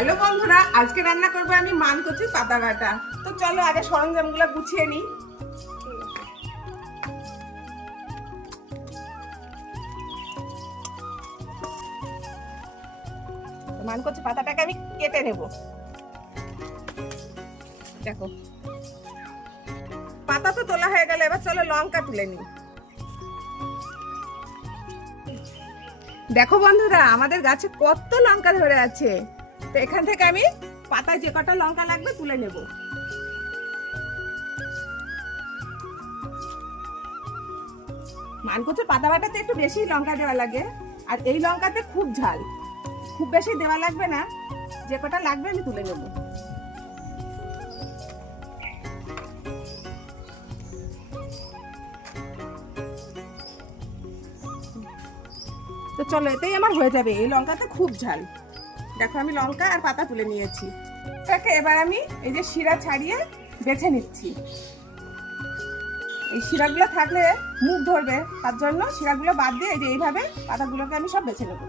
Hello বন্ধুরা, আজকে রান্না করবো আমি মান কচু পাতা বাটা। তো চলো আগে সরঞ্জামগুলো গুছিয়ে নিই। মান কচু পাতাটাকে আমি কেটে নেব। দেখো পাতা তো তোলা হয়ে গেল, এবার চলো লঙ্কা তুলে নিই। দেখো বন্ধুরা, আমাদের গাছে কত লঙ্কা ধরে আছে। তো এখান থেকে আমি পাতায় যে কটা লঙ্কা লাগবে তুলে নেব। মানকচুর পাতা বাটাতে একটু বেশি লঙ্কা দেওয়া লাগে, আর এই লঙ্কাতে খুব ঝাল, খুব বেশি দেওয়া লাগবে না, যে কটা লাগবে আমি তুলে নেব। তো চলো, এতেই আমার হয়ে যাবে। এই লঙ্কাতে খুব ঝাল। দেখো আমি লঙ্কা আর পাতা তুলে নিয়েছি। তাকে এবার আমি এই যে শিরা ছাড়িয়ে বেছে নিচ্ছি। এই শিরাগুলো থাকলে মুখ ধরবে, তার জন্য শিরাগুলো বাদ দিয়ে এই যে এইভাবে পাতাগুলোকে আমি সব বেছে নেব।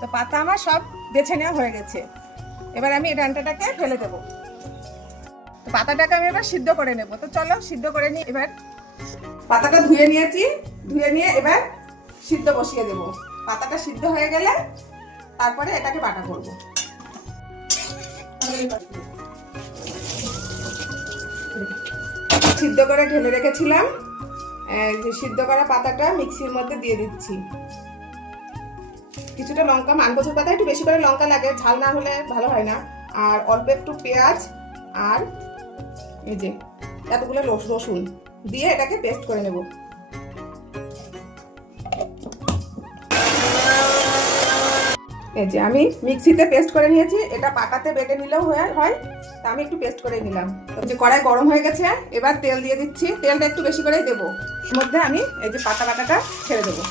তো পাতা আমার সব বেছে নেওয়া হয়ে গেছে। এবার আমি এই ডাঁটাটাকে ফেলে দেবো। তো পাতাটাকে আমি এবার সিদ্ধ করে নেব। তো চলো সিদ্ধ করে নিই। এবার পাতাটা ধুয়ে নিয়েছি, ধুয়ে নিয়ে এবার সিদ্ধ বসিয়ে দেব। পাতাটা সিদ্ধ হয়ে গেলে তারপরে এটাকে বাটা করব। সিদ্ধ করে ঢেলে রেখেছিলাম, সিদ্ধ করা পাতাটা মিক্সির মধ্যে দিয়ে দিচ্ছি। কিছুটা লঙ্কা, মানকচুর পাতা একটু বেশি করে লঙ্কা লাগে, ঝাল না হলে ভালো হয় না। আর অল্প একটু পেঁয়াজ আর এই যে এতগুলো রসুন দিয়ে এটাকে পেস্ট করে নেব। এই যে আমি মিক্সিতে পেস্ট করে নিয়েছি। এটা পাকাতে বেটে নিলেও হয়, তা আমি একটু পেস্ট করে নিলাম। যে কড়াই গরম হয়ে গেছে, এবার তেল দিয়ে দিচ্ছি। তেলটা একটু বেশি করেই দেবো। এর মধ্যে আমি এই যে পাতা বাটাটা ছেড়ে দেবো।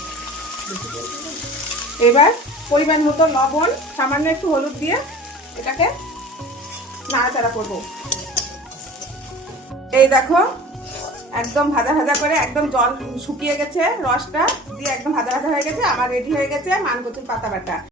এবার পরিমাণ মতো লবণ, সামান্য একটু হলুদ দিয়ে এটাকে নাড়াচাড়া করবো। এই দেখো একদম ভাজা ভাজা করে, একদম জল শুকিয়ে গেছে, রসটা দিয়ে একদম ভাজা ভাজা হয়ে গেছে। আমার রেডি হয়ে গেছে মানকচুর পাতা বাটা।